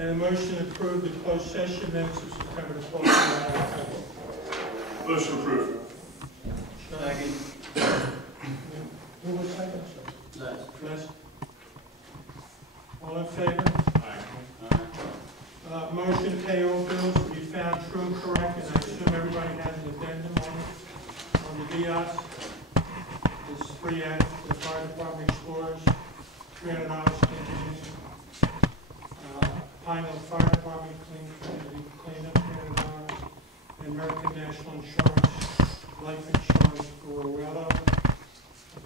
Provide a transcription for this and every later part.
And a motion to approve the closed session minutes of September the 12th. Motion approved. Second. Who was second? Les. All in favor? Motion to pay all bills to be found true and correct, and I assume everybody has an addendum on the BIOS. It's free at the fire department explorers, $300 campaign. Final fire department cleanup, $300. And American National Insurance, life insurance for Orello,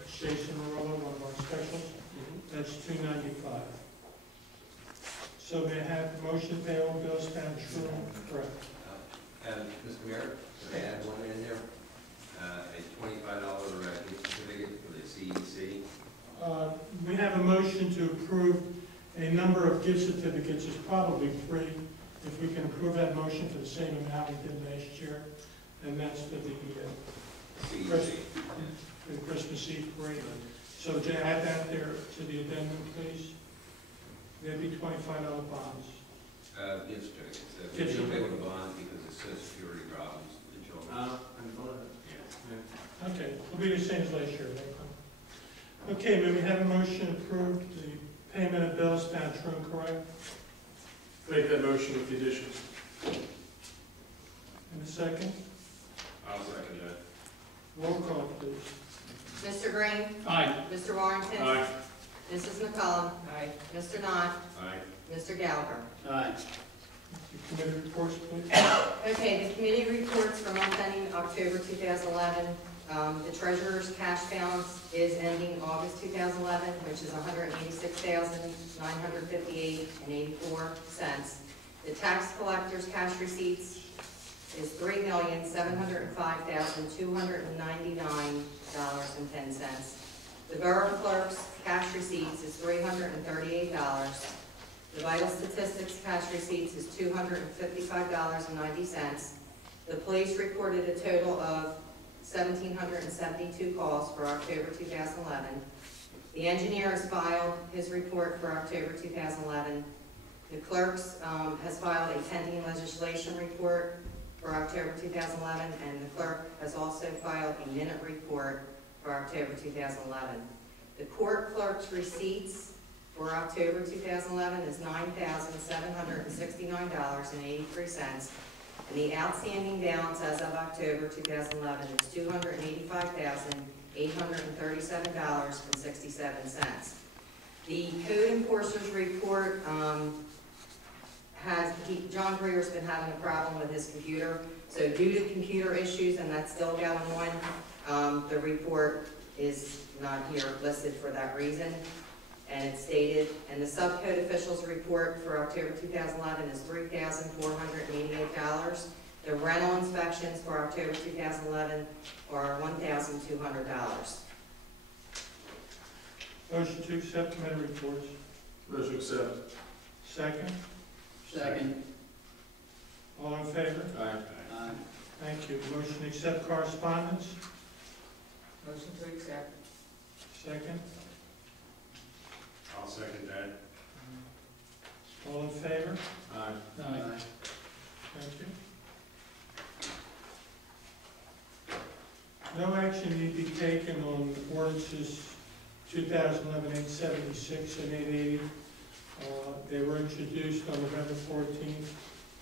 Jason Orello, one of our specials. That's $295. So may I have a motion to pay all bills found true and correct? Mr. Mayor, can I add one in there? A $25 gift certificate for the CEC. We have a motion to approve a number of gift certificates. It's probably 3. If we can approve that motion for the same amount we did last year, and that's for the Christmas Eve parade. So to add that there to the addendum, please. There'd be $25 bonds. Gift certificates. We don't pay with a bond because it says security problems in children. Yeah. Okay, it'll be the same as last year. Okay, may we have a motion to approve the payment of bills found true and correct? Make that motion with the additions. And a second? I'll second that. Roll call, please. Mr. Green? Aye. Mr. Warrington? Aye. Mrs. McCollum? Aye. Mr. Knott? Aye. Mr. Gallagher? Aye. The committee reports, please. Okay, the committee reports for month ending October 2011. The treasurer's cash balance is ending August 2011, which is $186,958.84. The tax collector's cash receipts is $3,705,299.10. The borough clerk's cash receipts is $338. The vital statistics cash receipts is $255.90. The police reported a total of 1,772 calls for October 2011. The engineer has filed his report for October 2011. The clerk's has filed a pending legislation report for October 2011, and the clerk has also filed a minute report for October 2011. The court clerk's receipts for October 2011 is $9,769.83, and the outstanding balance as of October 2011 is $285,837.67. The code enforcer's report John Greer's been having a problem with his computer, so due to computer issues, and that's still going on, the report is not here listed for that reason. And it's stated, and the subcode official's report for October 2011 is $3,488. The rental inspections for October 2011 are $1,200. Motion to accept committee reports. Motion to accept. Second? Second. All in favor? Aye. Aye. Thank you. Motion to accept correspondence. Motion to accept. Second? I'll second that. All in favor? Aye. Aye. Thank you. No action need be taken on ordinances 2011-876 and 880. They were introduced on November 14th,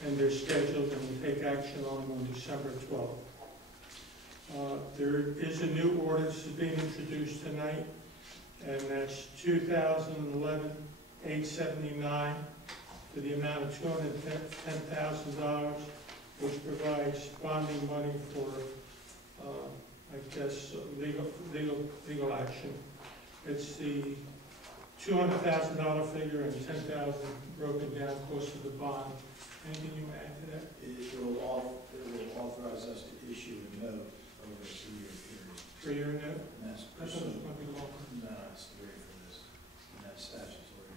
and they're scheduled and we'll take action on them on December 12th. There is a new ordinance being introduced tonight, and that's 2011-879 for the amount of $210,000, which provides bonding money for, I guess, legal action. It's the $200,000 figure and $10,000 broken down cost of the bond. Anything you add to that? It will authorize us to issue a note over a 2-year period. 3-year note? And that's I thought it was going to be longer. No, it's 3 for this, and that's statutory.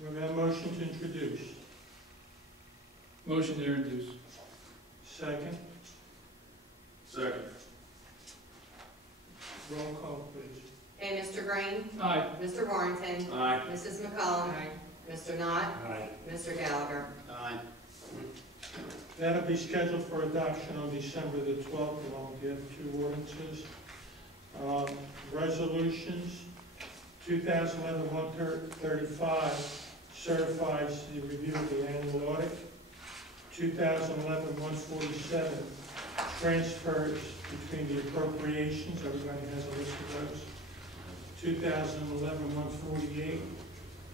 We have a motion to introduce. Motion to introduce. Second? Second. Roll call, please. Okay, Mr. Green? Aye. Mr. Warrington? Aye. Mrs. McCollum? Aye. Mr. Knott? Aye. Mr. Gallagher? Aye. That'll be scheduled for adoption on December the 12th, along with the other two ordinances. Resolutions, 2011-135 certifies the review of the annual audit. 2011-147 transfers between the appropriations, everybody has a list of those. 2011-148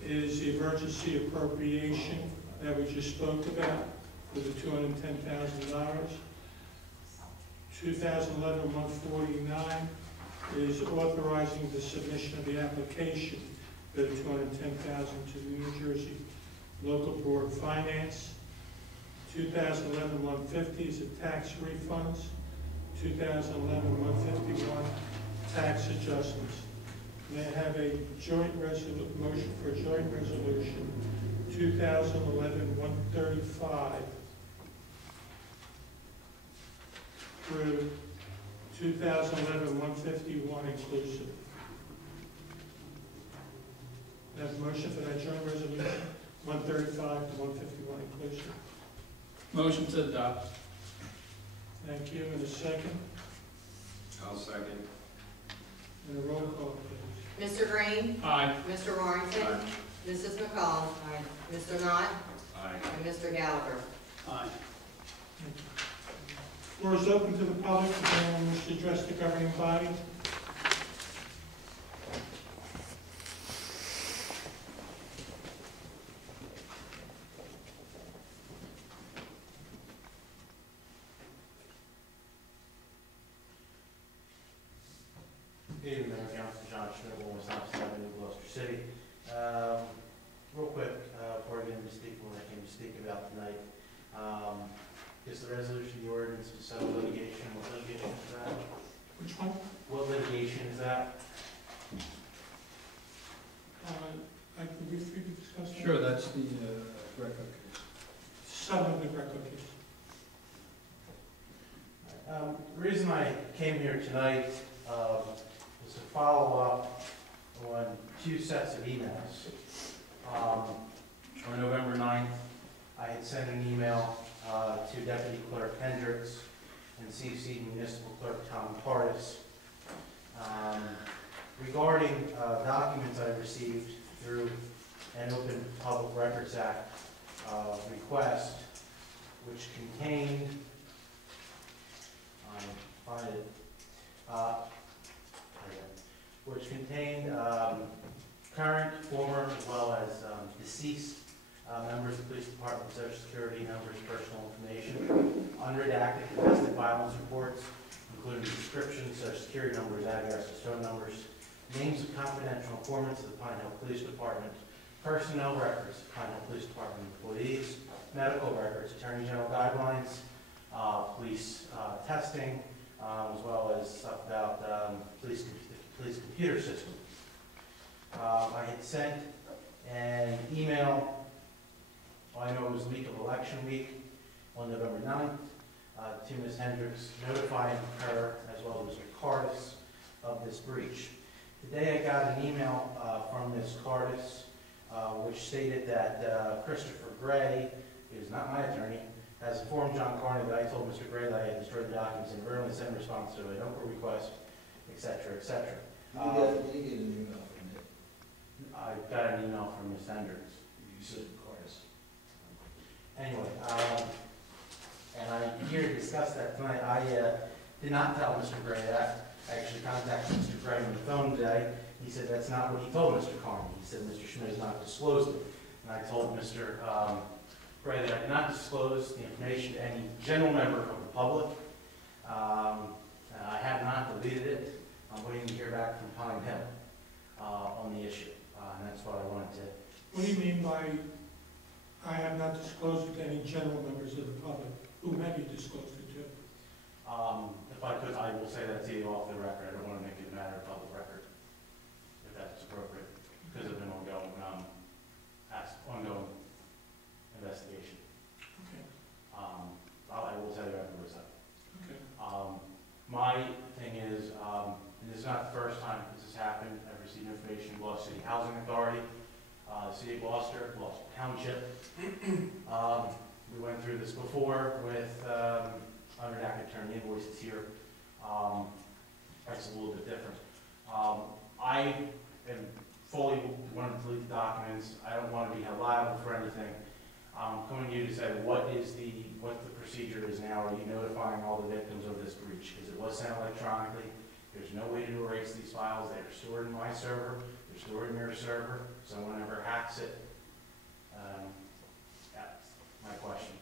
is the emergency appropriation that we just spoke about for the $210,000. 2011-149 is authorizing the submission of the application for the $210,000 to the New Jersey Local Board of Finance. 2011-150 is the tax refunds. 2011-151 tax adjustments. May I have a joint motion for a joint resolution 2011-135 through 2011-151 inclusive. May I have a motion for that joint resolution 135 to 151 inclusive? Motion to adopt. Thank you. And a second? I'll second. And a roll call, please. Mr. Green? Aye. Mr. Warrington? Aye. Mrs. McCall? Mr. Knott? Aye. And Mr. Gallagher? Aye. Floor is open to the public. If anyone wishes to address the governing body. Good evening, Mayor Council, John Schmidt, 117 Avenue, Gloucester City. Real quick, before I get into speak what I came to speak about tonight, is the resolution, the ordinance to settle litigation. What litigation is that? Which one? What litigation is that? I can be free to discuss that. Sure, that's the Grieco case. Some of the Grieco case. The reason I came here tonight was to follow up on two sets of emails. On November 9th, I had sent an email to Deputy Clerk Hendricks and CC Municipal Clerk Tom Pardis regarding documents I received through an Open Public Records Act request, which contained current, former, as well as deceased members of the police department, social security numbers, personal information, unredacted domestic violence reports, including descriptions, social security numbers, addresses, phone numbers, names of confidential informants of the Pine Hill Police Department, personnel records of Pine Hill Police Department employees, medical records, Attorney General guidelines, police testing, as well as stuff about police computer system. I had sent an email, I know it was the week of election week, on November 9th, to Ms. Hendricks, notifying her, as well as Mr. Cardis, of this breach. Today I got an email from Ms. Cardis, which stated that Christopher Gray, who is not my attorney, has informed John Kearney that I told Mr. Gray that I had destroyed the documents and early sent a response to a no request, et cetera, et cetera. You get an email from it. I got an email from Ms. Hendricks. You said Cardis. Anyway, and I'm here to discuss that tonight. I did not tell Mr. Gray that. I actually contacted Mr. Gray on the phone today. He said that's not what he told Mr. Kearney. He said Mr. Schmidt has not disclosed it. And I told Mr. Gray that I did not disclose the information to any general member of the public. I have not deleted it. I'm waiting to hear back from Pine Hill on the issue. And that's what I wanted to. What do you mean by, I have not disclosed it to any general members of the public? Whom have you disclosed it to? If I could, I will say that to you off the record. I don't want to make it a matter of public record, if that's appropriate, because of an ongoing investigation. Okay. I will tell you afterwards. Okay. My thing is, and this is not the first time this has happened. I've received information from Gloucester City Housing Authority, the City of Gloucester Gloucester Township. We went through this before with unredacted turn invoices here. That's a little bit different. I am fully wanting to delete the documents. I don't want to be held liable for anything. I'm coming to you to say what the procedure is now. Are you notifying all the victims of this breach? Because it was sent electronically. There's no way to erase these files. They are stored in my server. They're stored in your server. Someone ever hacks it. That's my question.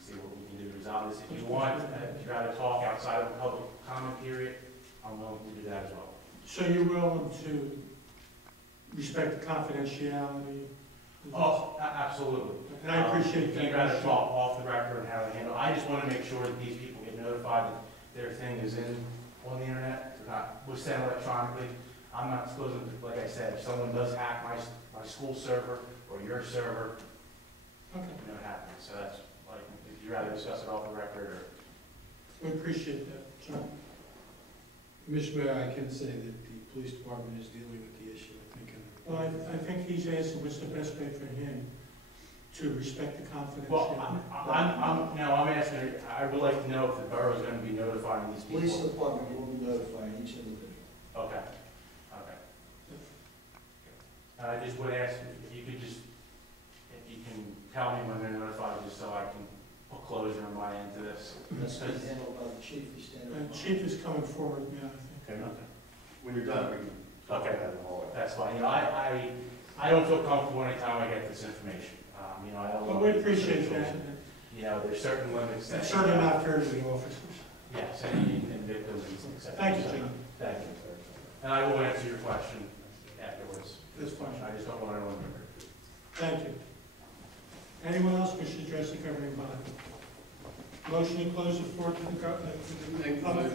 See what we can do to resolve this. If you want, if you'd rather talk outside of the public comment period, I'm willing to do that as well. So you're willing to respect the confidentiality? Oh, absolutely. And I appreciate that. You'd rather talk off the record and how to handle it. I just want to make sure that these people get notified that their thing is on the internet, was sent electronically. I'm not supposed to, like I said, if someone does hack my school server or your server, Okay, you know what happens. So that's like, if you'd rather discuss it off the record or. we appreciate that, John. Mr. Mayor, I can say that the police department is dealing with the issue, I think. Well, I think he's asking what's the best way for him to respect the Well, confidentiality. I'm asking, I would like to know if the borough is going to be notifying these Police people. department will be notifying each individual. Okay. I just would ask if you could if you can tell me when they're notified, just so I can put closure on my end to this. That's being handled by the chief, he's standing. And Chief is coming forward now, I think. Okay. When you're done, we can talk Okay. about it in the hallway. That's fine. You know, I don't feel comfortable anytime I get this information. You know, I don't. Well, we appreciate that. You know, there's certain limits that. It's certainly not fair to the officers. Yes, and victims and things like that. Thank you, John. Thank you. And I will answer your question afterwards. That's fine. I just don't want to remember. Thank you. Anyone else wish to address the governing body? Motion to close the floor to the public.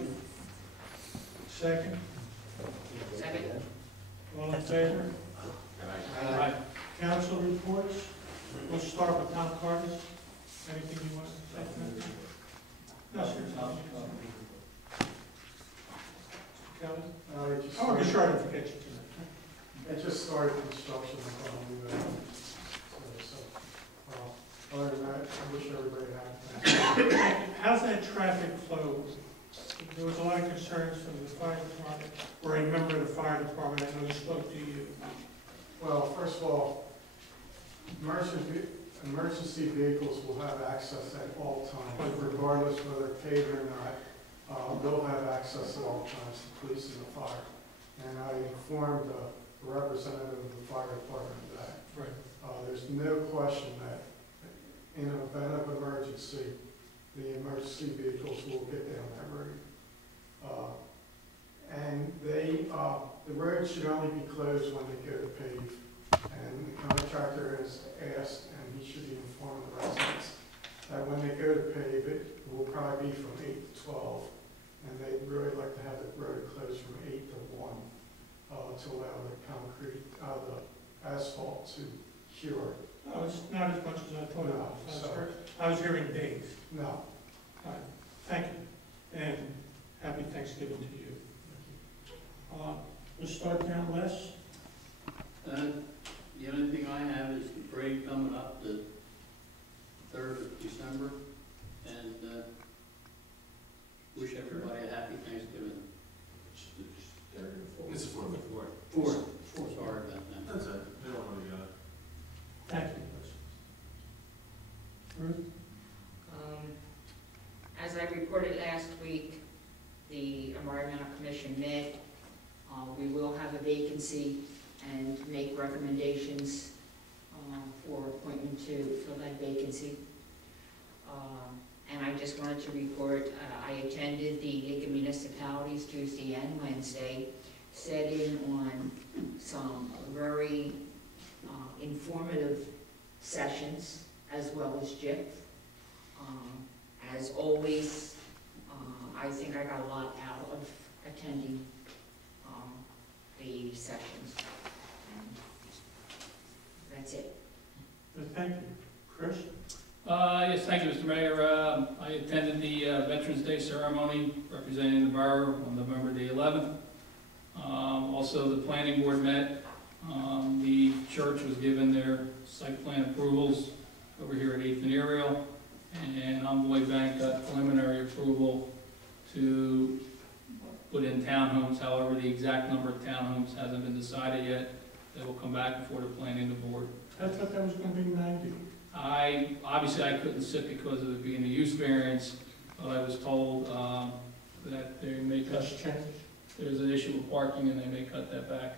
Second. Second. All in favor? Council reports. We'll start with Tom Carter. Anything you want to say? No, sir. Kelly? I want to be sure I don't forget you tonight. I just started construction other than that, I wish everybody had. How's that traffic flow? There was a lot of concerns from the fire department, or a member of the fire department, I know he spoke to you. Well, first of all, emergency vehicles will have access at all times, regardless whether paid or not. They'll have access at all times, the police and the fire. And I informed the representative of the fire department of that. Right. There's no question that in an event of emergency, the emergency vehicles will get down that road. And the road should only be closed when they go to pave. And the contractor has asked, and he should be informing the residents, that when they go to pave, it will probably be from 8 to 12. And they'd really like to have the road closed from 8 to 1 to allow the the asphalt to cure. No, it's not as much as I thought it was. No, I was hearing days. No. All right. Thank you, and happy Thanksgiving to you. We'll start down Les. The only thing I have is the parade coming up the 3rd of December, and wish everybody a happy Thanksgiving. It's for the fourth. Sorry about that. That's it. They don't want to go. Thank you, Les. Ruth? As I reported last week, the Environmental Commission met. We will have a vacancy and make recommendations for appointment to fill that vacancy. And I just wanted to report, I attended the League of Municipalities Tuesday and Wednesday, sat in on some very informative sessions as well as JIP. As always, I think I got a lot out of attending the sessions. And that's it. Thank you. Chris? Yes, thank you, Mr. Mayor. I attended the Veterans Day ceremony representing the borough on November the 11th. Also, the planning board met. The church was given their site plan approvals over here at 8th and Ariel, and Envoy Bank got preliminary approval to put in townhomes. However, the exact number of townhomes hasn't been decided yet. They will come back before the planning board. I thought that was gonna be 90. Obviously I couldn't sit because of it being a use variance, but I was told, that they may That's cut, changed. there's an issue with parking and they may cut that back.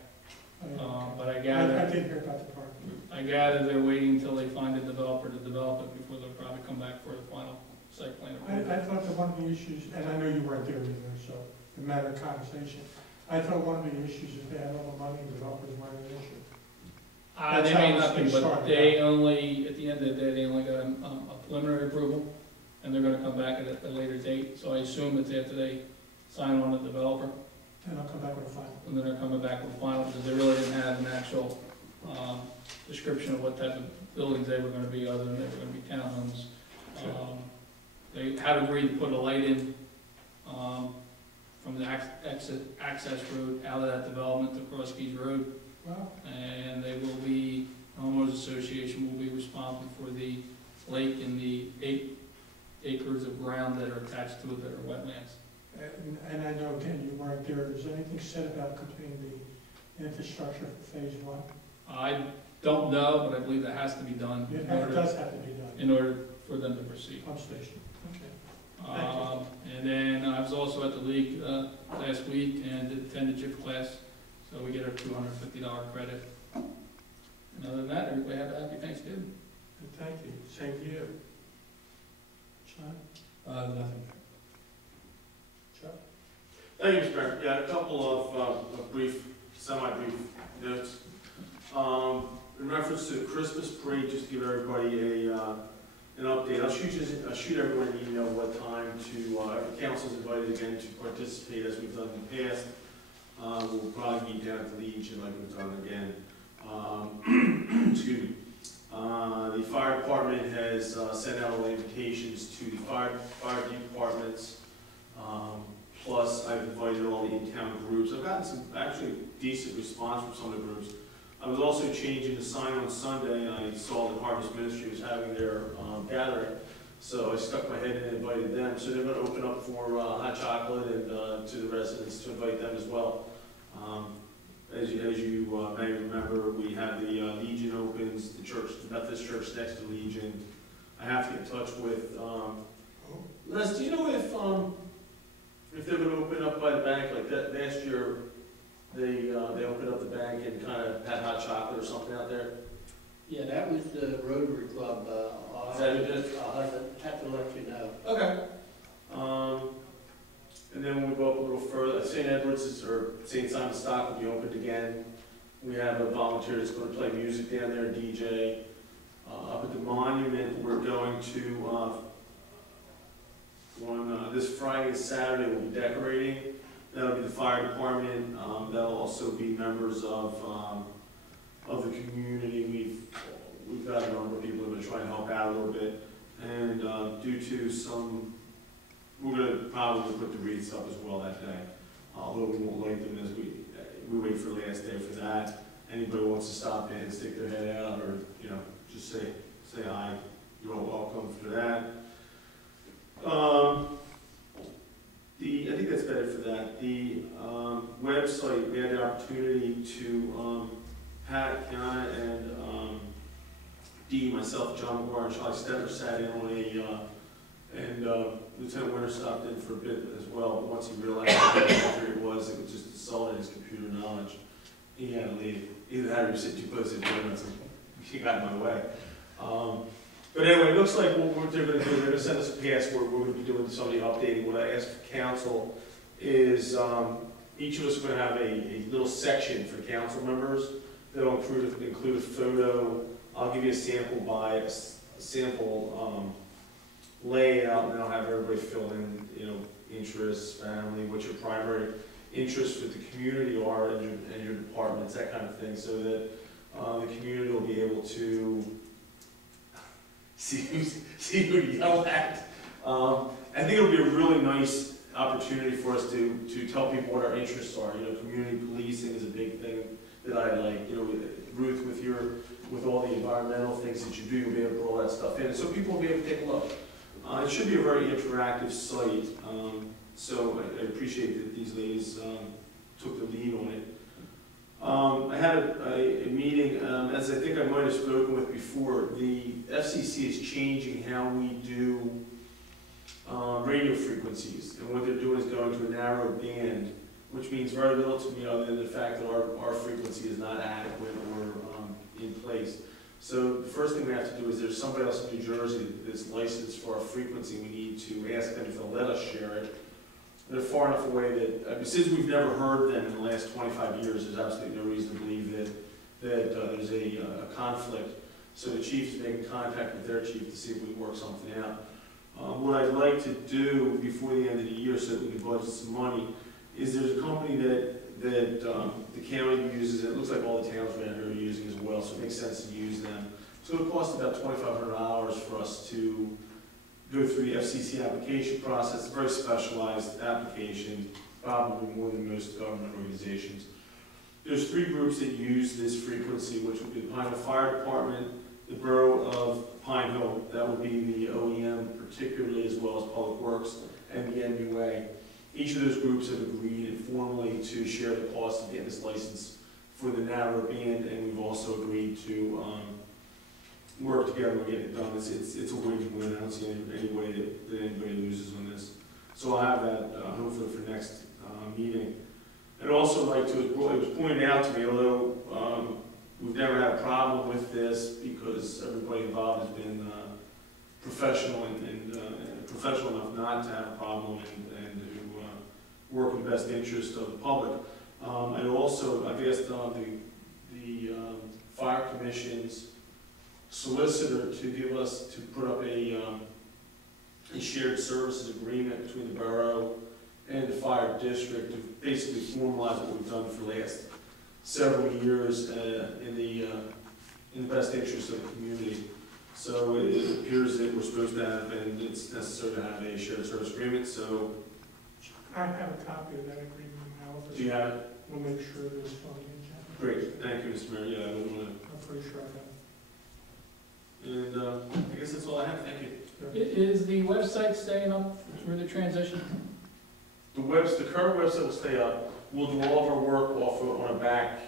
But I I gather, didn't hear about the parking. I gather they're waiting until they find a developer to develop it before they'll probably come back for the final site plan approval. I thought that one of the issues, and I know you weren't there either, so it matter of conversation. I thought one of the issues is they had all the money and developers weren't an issue. They may not be, but they only, at the end of the day, they only got a preliminary approval, and they're gonna come back at a later date, so I assume it's after they sign on the developer, And I'll come back with a final. and then they're coming back with final, because they really didn't have an actual, description of what type of buildings they were gonna be, other than they were gonna be townhomes. They have agreed to put a light in, from the access road out of that development to Cross Keys Road. Well, And they will be, the homeowners association will be responsible for the lake and the 8 acres of ground that are attached to it that are wetlands. and I know, again, you weren't there. Is anything said about completing the infrastructure for phase 1? I don't know, but I believe that has to be done It does have to be done. in order for them to proceed. Pump station, okay. And then I was also at the league last week and attended GIF class, so we get our $250 credit. And other than that, everybody have a happy Thanksgiving. And thank you. Same to you. John? Nothing. Chuck? Thank you, Mr. Mayor. Yeah, a couple of brief, semi-brief notes. In reference to the Christmas parade, just to give everybody an update. I'll shoot everyone an email what time to, council's invited again to participate as we've done in the past. We'll probably meet down at the Legion like we've done again. Excuse me. The fire department has sent out invitations to the fire departments. Plus, I've invited all the in-town groups. I've gotten some actually decent response from some of the groups. I was also changing the sign on Sunday, and I saw that Harvest Ministry was having their gathering. So I stuck my head in and invited them. So they're going to open up for hot chocolate and to the residents to invite them as well. As you may remember, we had the Legion opens, the church, the Methodist church next to Legion. I have to get in touch with, Les, do you know if they're going to open up by the bank like that? Last year, they opened up the bank and kind of had hot chocolate or something out there. Yeah, that was the Rotary Club. Is that who did it? I'll have to let you know. Okay. And then when we go up a little further, St. Edward's or St. Simon Stock will be opened again. We have a volunteer that's going to play music down there, DJ. Up at the monument, we're going to, this Friday and Saturday, we'll be decorating. That'll be the fire department. That'll also be members of the community. We've got a number of people who are going to try and help out a little bit. And due to some, we're going to probably put the wreaths up as well that day. Although we won't light them as we wait for the last day for that. Anybody who wants to stop in and stick their head out or, just say hi, you're all welcome for that. I think that's better for that. The website, we had the opportunity to, Pat, Kiana, and Dee, myself, John McGuire, and Charlie Stetler sat in on and Lieutenant Winter stopped in for a bit as well, but once he realized how accurate it was just insulting his computer knowledge. He had to leave. Either that or he sit too close to the door, and he got in my way. But anyway, it looks like what they're going to do, they're going to send us a password. We're going to be doing some of the updating. What I asked for council is each of us is going to have a little section for council members that'll include a photo. I'll give you a sample layout, and I'll have everybody fill in, interests, family, what your primary interests with the community are, and your departments, that kind of thing, so that the community will be able to see who to yell at. I think it'll be a really nice opportunity for us to tell people what our interests are. Community policing is a big thing that I like. You know, Ruth, with all the environmental things that you do, you'll be able to put all that stuff in, so people will be able to take a look. It should be a very interactive site, so I appreciate that these ladies took the lead on it. I had a meeting, as I think I might have spoken with before, the FCC is changing how we do radio frequencies, and what they're doing is going to a narrow band, which means very little to me other than the fact that our frequency is not adequate or in place. So the first thing we have to do is there's somebody else in New Jersey that's licensed for our frequency. We need to ask them if they'll let us share it. They're far enough away that, since we've never heard them in the last 25 years, there's absolutely no reason to believe that there's a conflict. So the chief's making contact with their chief to see if we can work something out. What I'd like to do before the end of the year, so that we can budget some money, is there's a company that the county uses. It looks like all the towns around here are using as well, so it makes sense to use them. So it costs about $2,500 for us to go through the FCC application process. It's a very specialized application, probably more than most government organizations. There's 3 groups that use this frequency, which would be the Pine Hill Fire Department, the Borough of Pine Hill, that would be the OEM particularly, as well as Public Works, and the MUA. Each of those groups have agreed informally to share the cost of getting this license for the narrow band, and we've also agreed to work together and get it done. It's a win-win. I don't see any way that anybody loses on this. So I'll have that hopefully for next meeting. I'd also like to, it was pointed out to me, although we've never had a problem with this because everybody involved has been professional and professional enough not to have a problem and to work in the best interest of the public. And also, I've asked the Fire Commission's solicitor to put up a shared services agreement between the borough and the fire district to basically formalize what we've done for the last several years in the best interest of the community. So it appears that we're supposed to have, and it's necessary to have a shared service agreement. So I have a copy of that agreement in my office. do you have it? We'll make sure that it's on the agenda. Great, thank you, Mr. Mayor. Yeah, I wouldn't want I'm pretty sure I have. to. And I guess that's all I have. Thank you. Is the website staying up through the transition? The current website will stay up. We'll do all of our work off of, on a back,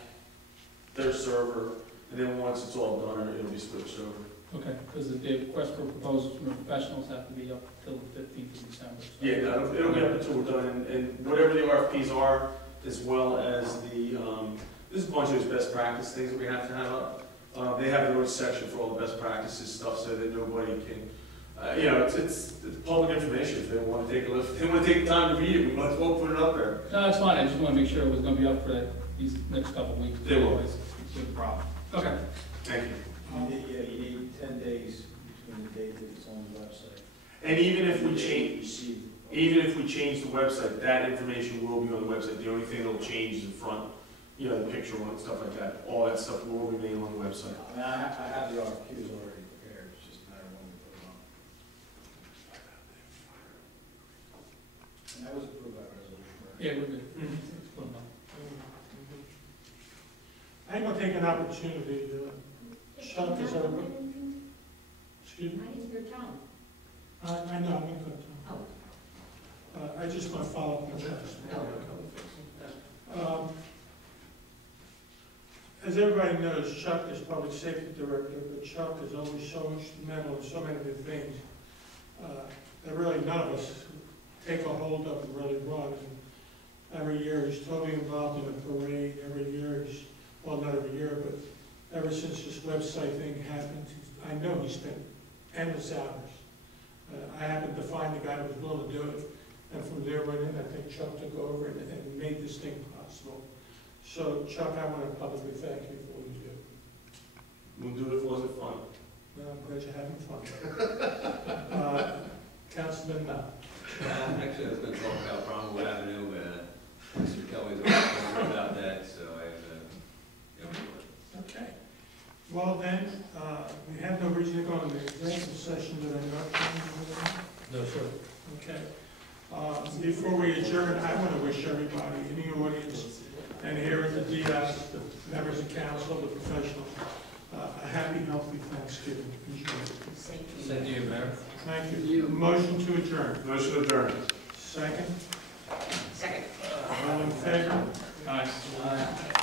their server, and then once it's all done, it'll be switched over. Okay, because the request for proposals from the professionals have to be up till the 15th of December. So. Yeah, no, it'll be up until we're done, and whatever the RFPs are, as well as the, there's a bunch of those best practice things that we have to have up. They have their own section for all the best practices stuff so that nobody can, it's public information. If they want to take a look, if they want to take the time to read it, we might as well put it up there. No, that's fine. I just want to make sure it was going to be up for these next couple of weeks. They will. It's a problem. Okay. Thank you. You need 10 days between the date that it's on the website. And even if we change the website, that information will be on the website. The only thing that'll change is the front, the picture on it, stuff like that. All that stuff will remain on the website. I mean, I have the RFQs already prepared, it's just a matter of when we put them on. And that was approved by resolution, right? Yeah, we're good. I'm going to take an opportunity to, Chuck, is everybody? Excuse me? I didn't hear John. I know, I'm going to go to I just want to follow up on Chuck's. As everybody knows, Chuck is Public Safety Director, but Chuck is always so instrumental in so many different things that really none of us take a hold of and really run. And every year he's totally involved in a parade. Every year he's, well, not every year, but ever since this website thing happened, I know he spent endless hours. I happened to find the guy that was willing to do it, and from there on in, I think Chuck took over and made this thing possible. So, Chuck, I want to publicly thank you for what you do. We'll do it if it wasn't fun. Well, I'm glad you're having fun. Councilman, Actually, I was going to talk about Cromwell Avenue, Mr. Kelly's already about that, so okay. Well then, we have no reason to go into the executive session that I'm not. No, sir. Okay. Before we adjourn, I want to wish everybody in the audience and here at the DS, the members of council, the professionals, a happy, healthy Thanksgiving. Enjoy it. Same to you, Mayor. Thank you. Motion to adjourn. Motion adjourned. Second. Second. All in favor? Aye.